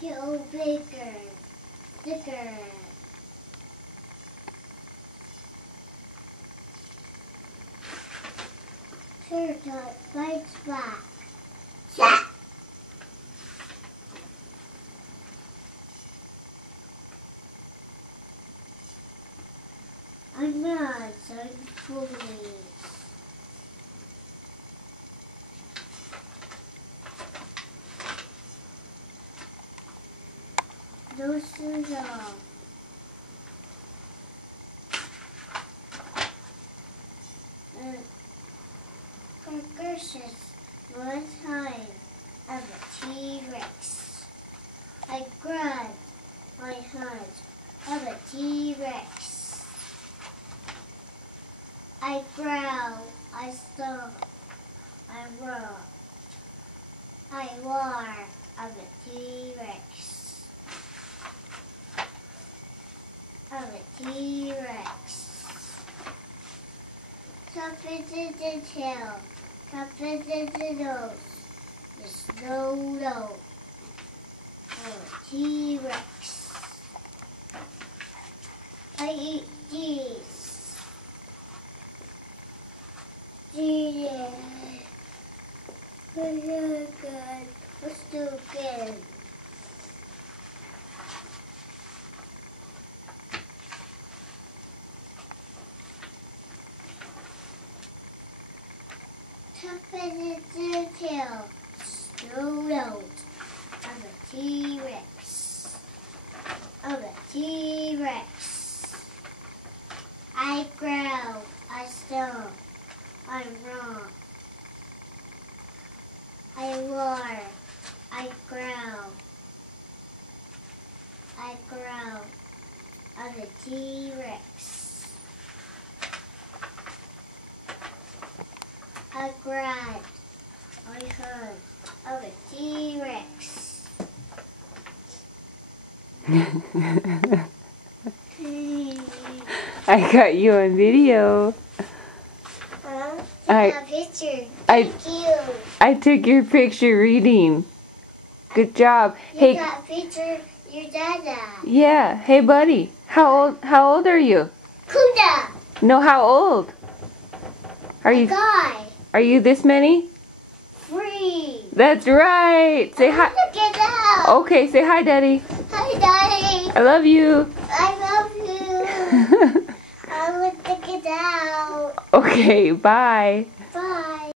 Joe Baker. Sticker. Turtle bites back. Yeah. I'm not, I'm foolish. Those are all. Curses one time of a T-Rex. I grabbed my hand of a T-Rex. I growl, I stomp, I roar. I war of a T-Rex. Of a T-Rex. Top into the tail, top into the nose, the snow nose. Of a T-Rex. I eat these. Yeah. Oh my God. What's so good? Top into the tail, snow nose of a T-Rex. Of a T-Rex. I growl, I stomp, I roar. I roar, I growl of a T-Rex. I grabbed, I heard of a T-Rex. I got you on video. Huh? Take a picture. Thank you. I took your picture reading. Good job. You got a picture of your dada. Yeah. Hey, buddy. How old are you? Kuda. No, how old? Guy. Are you this many? 3. That's right. Say hi. Get out. Okay, say hi, Daddy. Hi, Daddy. I love you. I love you. I want to get out. Okay, bye.